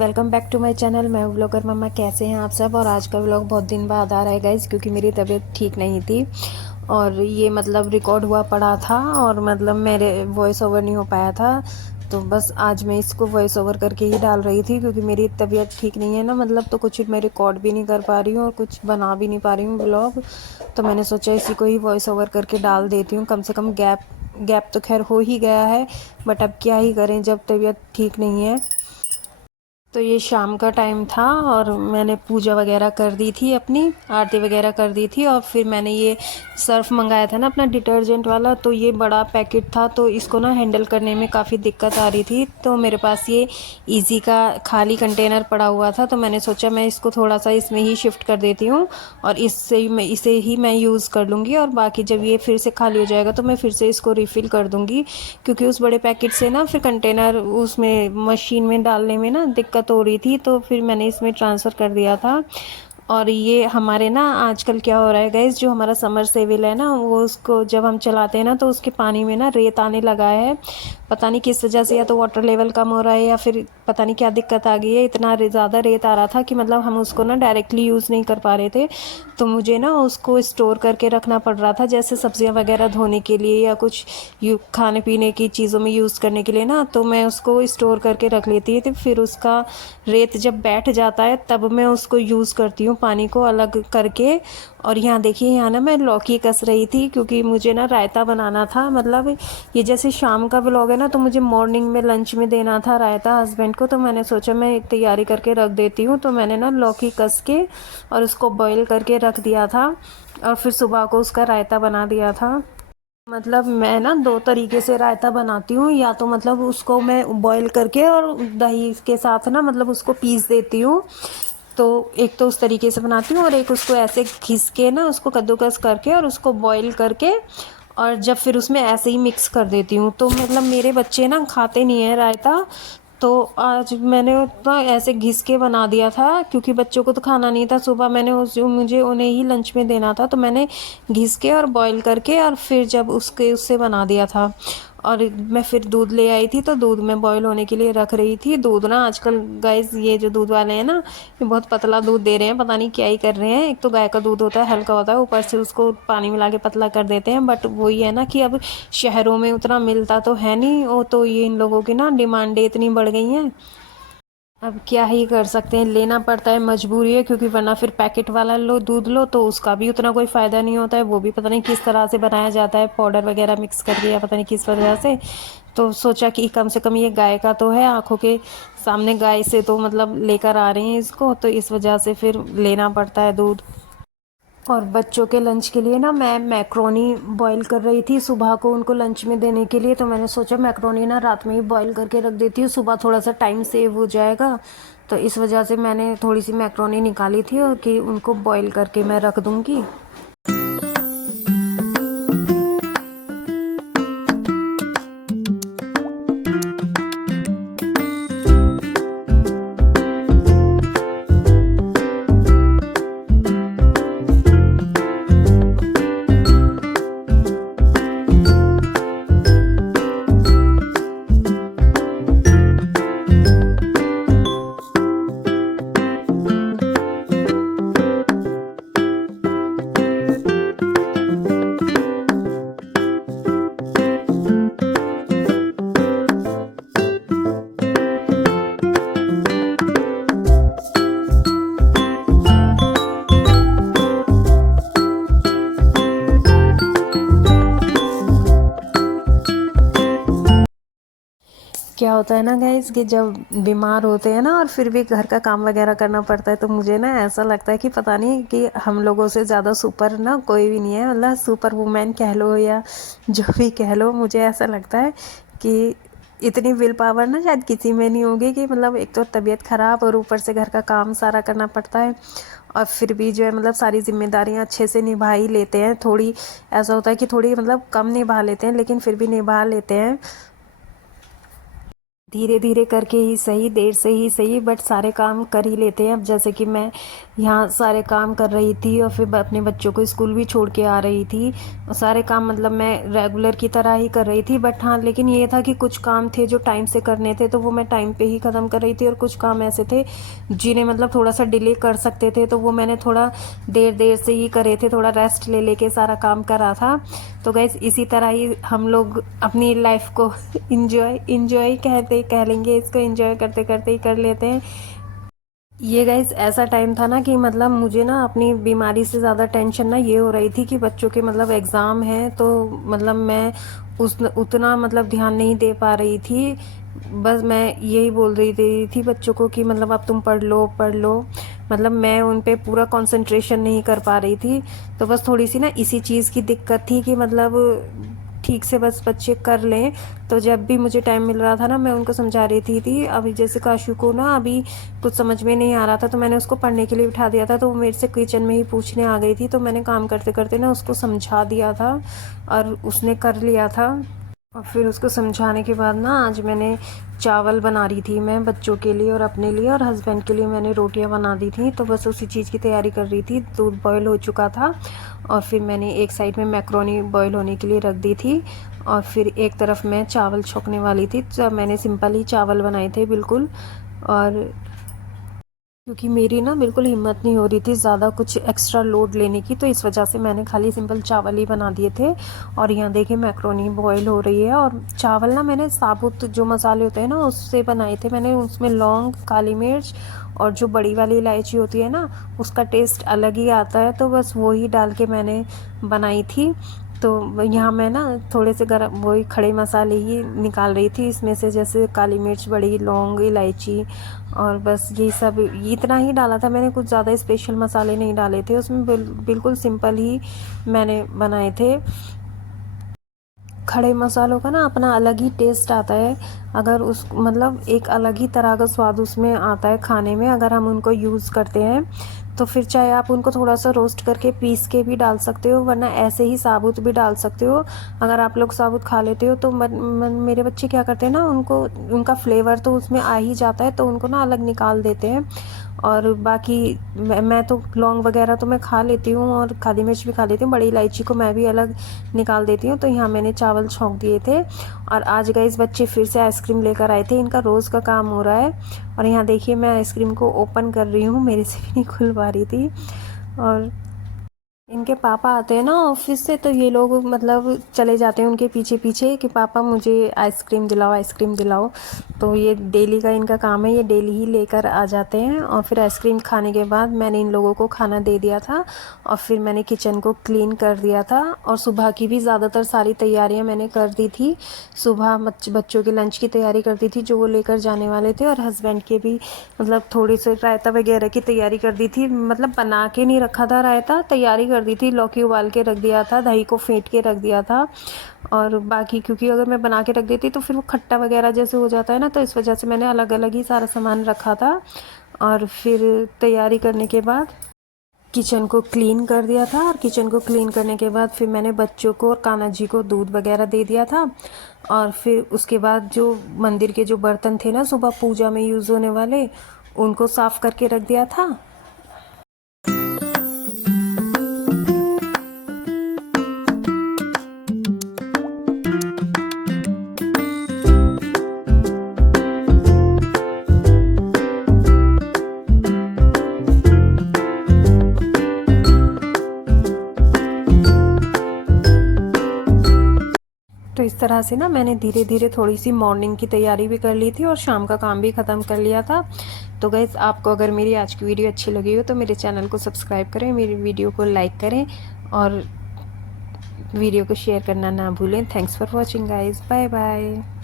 Welcome back to my channel. मैं हूं vlogger मम्मा। कैसे हैं आप सब। और आज का व्लॉग बहुत दिन बाद आ रहा है गाइज, क्योंकि मेरी तबीयत ठीक नहीं थी और ये रिकॉर्ड हुआ पड़ा था और मेरे वॉइस ओवर नहीं हो पाया था। तो बस आज मैं इसको वॉइस ओवर करके ही डाल रही थी, क्योंकि मेरी तबीयत ठीक नहीं है ना, तो कुछ मैं रिकॉर्ड भी नहीं कर पा रही हूँ और कुछ बना भी नहीं पा रही हूँ व्लॉग। तो मैंने सोचा इसी को ही वॉइस ओवर करके डाल देती हूँ। कम से कम गैप तो खैर हो ही गया है, बट अब क्या ही करें जब तबीयत ठीक नहीं है। तो ये शाम का टाइम था और मैंने पूजा वगैरह कर दी थी, अपनी आरती वगैरह कर दी थी। और फिर मैंने ये सर्फ़ मंगाया था ना अपना डिटर्जेंट वाला, तो ये बड़ा पैकेट था, तो इसको ना हैंडल करने में काफ़ी दिक्कत आ रही थी। तो मेरे पास ये इजी का खाली कंटेनर पड़ा हुआ था, तो मैंने सोचा मैं इसको थोड़ा सा इसमें ही शिफ्ट कर देती हूँ और इसे ही मैं यूज़ कर लूँगी। और बाकी जब ये फिर से खाली हो जाएगा तो मैं फिर से इसको रिफ़िल कर दूँगी, क्योंकि उस बड़े पैकेट से ना फिर कंटेनर उसमें मशीन में डालने में ना दिक्कत हो रही थी। तो फिर मैंने इसमें ट्रांसफ़र कर दिया था। और ये हमारे ना आजकल क्या हो रहा है गाइस, जो हमारा समरसेबिल है ना, वो उसको जब हम चलाते हैं ना तो उसके पानी में ना रेत आने लगा है। पता नहीं किस वजह से, या तो वाटर लेवल कम हो रहा है या फिर पता नहीं क्या दिक्कत आ गई है। इतना ज़्यादा रेत आ रहा था कि हम उसको ना डायरेक्टली यूज़ नहीं कर पा रहे थे। तो मुझे ना उसको स्टोर करके रखना पड़ रहा था, जैसे सब्जियां वगैरह धोने के लिए या कुछ खाने पीने की चीज़ों में यूज़ करने के लिए ना, तो मैं उसको स्टोर करके रख लेती थी। फिर उसका रेत जब बैठ जाता है तब मैं उसको यूज़ करती हूँ, पानी को अलग करके। और यहाँ देखिए, यहाँ ना मैं लौकी कस रही थी, क्योंकि मुझे ना रायता बनाना था। ये जैसे शाम का व्लॉग है ना, तो मुझे मॉर्निंग में लंच में देना था रायता हस्बैंड को। तो मैंने सोचा मैं एक तैयारी करके रख देती हूँ। तो मैंने ना लौकी कस के और उसको बॉईल करके रख दिया था और फिर सुबह को उसका रायता बना दिया था। मैं ना दो तरीके से रायता बनाती हूँ, या तो उसको मैं बॉईल करके और दही के साथ ना उसको पीस देती हूँ। तो एक तो उस तरीके से बनाती हूँ, और एक उसको ऐसे घिस के ना उसको कद्दूकस करके और उसको बॉईल करके और जब फिर उसमें ऐसे ही मिक्स कर देती हूँ। तो मेरे बच्चे ना खाते नहीं है रायता। तो आज मैंने तो ऐसे घिस के बना दिया था, क्योंकि बच्चों को तो खाना नहीं था। सुबह मुझे उन्हें ही लंच में देना था, तो मैंने घिस के और बॉईल करके और फिर जब उससे बना दिया था। और मैं फिर दूध ले आई थी, तो दूध में बॉईल होने के लिए रख रही थी। दूध ना आजकल गाइस, ये जो दूध वाले हैं ना, ये बहुत पतला दूध दे रहे हैं, पता नहीं क्या ही कर रहे हैं। एक तो गाय का दूध होता है, हल्का होता है, ऊपर से उसको पानी मिला के पतला कर देते हैं। बट वही है ना कि अब शहरों में उतना मिलता तो है नहीं, वो तो ये इन लोगों की ना डिमांडें इतनी बढ़ गई हैं। अब क्या ही कर सकते हैं, लेना पड़ता है, मजबूरी है। क्योंकि वरना फिर पैकेट वाला दूध लो तो उसका भी उतना कोई फ़ायदा नहीं होता है। वो भी पता नहीं किस तरह से बनाया जाता है, पाउडर वगैरह मिक्स करके या पता नहीं किस वजह से। तो सोचा कि कम से कम ये गाय का तो है, आंखों के सामने गाय से तो लेकर आ रहे हैं इसको, तो इस वजह से फिर लेना पड़ता है दूध। और बच्चों के लंच के लिए ना मैं मैक्रोनी बॉईल कर रही थी सुबह को उनको लंच में देने के लिए। तो मैंने सोचा मैक्रोनी ना रात में ही बॉईल करके रख देती हूँ, सुबह थोड़ा सा टाइम सेव हो जाएगा। तो इस वजह से मैंने थोड़ी सी मैक्रोनी निकाली थी और कि उनको बॉईल करके मैं रख दूँगी। क्या होता है ना गाइस, कि जब बीमार होते हैं ना और फिर भी घर का काम वगैरह करना पड़ता है, तो मुझे ना ऐसा लगता है कि पता नहीं कि हम लोगों से ज़्यादा सुपर ना कोई भी नहीं है। सुपर वुमेन कह लो या जो भी कह लो, मुझे ऐसा लगता है कि इतनी विल पावर ना शायद किसी में नहीं होगी। कि एक तो तबीयत ख़राब और ऊपर से घर का काम सारा करना पड़ता है, और फिर भी जो है सारी जिम्मेदारियां अच्छे से निभा ही लेते हैं। थोड़ी ऐसा होता है कि थोड़ी कम निभा लेते हैं, लेकिन फिर भी निभा लेते हैं। धीरे धीरे करके ही सही, देर से ही सही, बट सारे काम कर ही लेते हैं। अब जैसे कि मैं यहाँ सारे काम कर रही थी और फिर अपने बच्चों को स्कूल भी छोड़ के आ रही थी, और सारे काम मतलब मैं रेगुलर की तरह ही कर रही थी। बट हाँ, लेकिन ये था कि कुछ काम थे जो टाइम से करने थे, तो वो मैं टाइम पे ही ख़त्म कर रही थी, और कुछ काम ऐसे थे जिन्हें मतलब थोड़ा सा डिले कर सकते थे, तो वो मैंने थोड़ा देर देर से ही करे थे, थोड़ा रेस्ट ले लेके सारा काम करा था। तो गैस इसी तरह ही हम लोग अपनी लाइफ को इंजॉय कहते कह लेंगे इसको, इंजॉय करते करते ही कर लेते हैं। ये गाइस ऐसा टाइम था ना कि मतलब मुझे ना अपनी बीमारी से ज़्यादा टेंशन ना ये हो रही थी कि बच्चों के मतलब एग्ज़ाम है, तो मतलब मैं उस उतना मतलब ध्यान नहीं दे पा रही थी। बस मैं यही बोल रही थी बच्चों को कि मतलब अब तुम पढ़ लो पढ़ लो, मतलब मैं उन पे पूरा कंसंट्रेशन नहीं कर पा रही थी। तो बस थोड़ी सी ना इसी चीज़ की दिक्कत थी कि मतलब ठीक से बस बच्चे कर लें। तो जब भी मुझे टाइम मिल रहा था ना, मैं उनको समझा रही थी अभी जैसे काशू को ना अभी कुछ समझ में नहीं आ रहा था, तो मैंने उसको पढ़ने के लिए बिठा दिया था, तो वो मेरे से किचन में ही पूछने आ गई थी, तो मैंने काम करते करते ना उसको समझा दिया था और उसने कर लिया था। और फिर उसको समझाने के बाद ना आज मैंने चावल बना रही थी मैं बच्चों के लिए और अपने लिए, और हस्बैंड के लिए मैंने रोटियां बना दी थी। तो बस उसी चीज़ की तैयारी कर रही थी। दूध बॉयल हो चुका था और फिर मैंने एक साइड में मैक्रोनी बॉयल होने के लिए रख दी थी, और फिर एक तरफ मैं चावल छोंकने वाली थी। तो मैंने सिंपल ही चावल बनाए थे बिल्कुल, और क्योंकि मेरी ना बिल्कुल हिम्मत नहीं हो रही थी ज़्यादा कुछ एक्स्ट्रा लोड लेने की, तो इस वजह से मैंने खाली सिंपल चावल ही बना दिए थे। और यहाँ देखिए मैक्रोनी बॉईल हो रही है, और चावल ना मैंने साबुत जो मसाले होते हैं ना उससे बनाए थे। मैंने उसमें लौंग, काली मिर्च और जो बड़ी वाली इलायची होती है ना, उसका टेस्ट अलग ही आता है, तो बस वो ही डाल के मैंने बनाई थी। तो यहाँ मैं ना थोड़े से गरम वही खड़े मसाले ही निकाल रही थी इसमें से, जैसे काली मिर्च, बड़ी लौंग, इलायची, और बस ये सब इतना ही डाला था मैंने। कुछ ज़्यादा स्पेशल मसाले नहीं डाले थे उसमें, बिल्कुल सिंपल ही मैंने बनाए थे। खड़े मसालों का ना अपना अलग ही टेस्ट आता है, अगर उस मतलब एक अलग ही तरह का स्वाद उसमें आता है खाने में, अगर हम उनको यूज़ करते हैं। तो फिर चाहे आप उनको थोड़ा सा रोस्ट करके पीस के भी डाल सकते हो, वरना ऐसे ही साबुत भी डाल सकते हो। अगर आप लोग साबुत खा लेते हो तो मेरे बच्चे क्या करते हैं ना, उनको उनका फ्लेवर तो उसमें आ ही जाता है, तो उनको ना अलग निकाल देते हैं। और बाकी मैं तो लौंग वगैरह तो मैं खा लेती हूँ, और काली मिर्च भी खा लेती हूँ, बड़ी इलायची को मैं भी अलग निकाल देती हूँ। तो यहाँ मैंने चावल छौंक दिए थे। और आज गाइस बच्चे फिर से आइसक्रीम लेकर आए थे, इनका रोज़ का काम हो रहा है। और यहाँ देखिए मैं आइसक्रीम को ओपन कर रही हूँ, मेरे से भी नहीं खुल पा रही थी। और इनके पापा आते हैं ना ऑफिस से, तो ये लोग मतलब चले जाते हैं उनके पीछे पीछे कि पापा मुझे आइसक्रीम दिलाओ, आइसक्रीम दिलाओ। तो ये डेली का इनका काम है, ये डेली ही लेकर आ जाते हैं। और फिर आइसक्रीम खाने के बाद मैंने इन लोगों को खाना दे दिया था, और फिर मैंने किचन को क्लीन कर दिया था। और सुबह की भी ज़्यादातर सारी तैयारियाँ मैंने कर दी थी। सुबह बच्चों के लंच की तैयारी कर दी थी जो वो लेकर जाने वाले थे, और हस्बैंड के भी मतलब थोड़ी सी रायता वगैरह की तैयारी कर दी थी। मतलब बना के नहीं रखा था रायता, तैयारी कर दी थी, लौकी उबाल के रख दिया था, दही को फेंट के रख दिया था। और बाकी क्योंकि अगर मैं बना के रख देती तो फिर वो खट्टा वगैरह जैसे हो जाता है ना, तो इस वजह से मैंने अलग अलग ही सारा सामान रखा था। और फिर तैयारी करने के बाद किचन को क्लीन कर दिया था, और किचन को क्लीन करने के बाद फिर मैंने बच्चों को और कान्हा जी को दूध वगैरह दे दिया था। और फिर उसके बाद जो मंदिर के जो बर्तन थे ना सुबह पूजा में यूज़ होने वाले, उनको साफ़ करके रख दिया था। तो इस तरह से ना मैंने धीरे धीरे थोड़ी सी मॉर्निंग की तैयारी भी कर ली थी और शाम का काम भी ख़त्म कर लिया था। तो गाइस आपको अगर मेरी आज की वीडियो अच्छी लगी हो तो मेरे चैनल को सब्सक्राइब करें, मेरी वीडियो को लाइक करें, और वीडियो को शेयर करना ना भूलें। Thanks for watching guys, bye bye.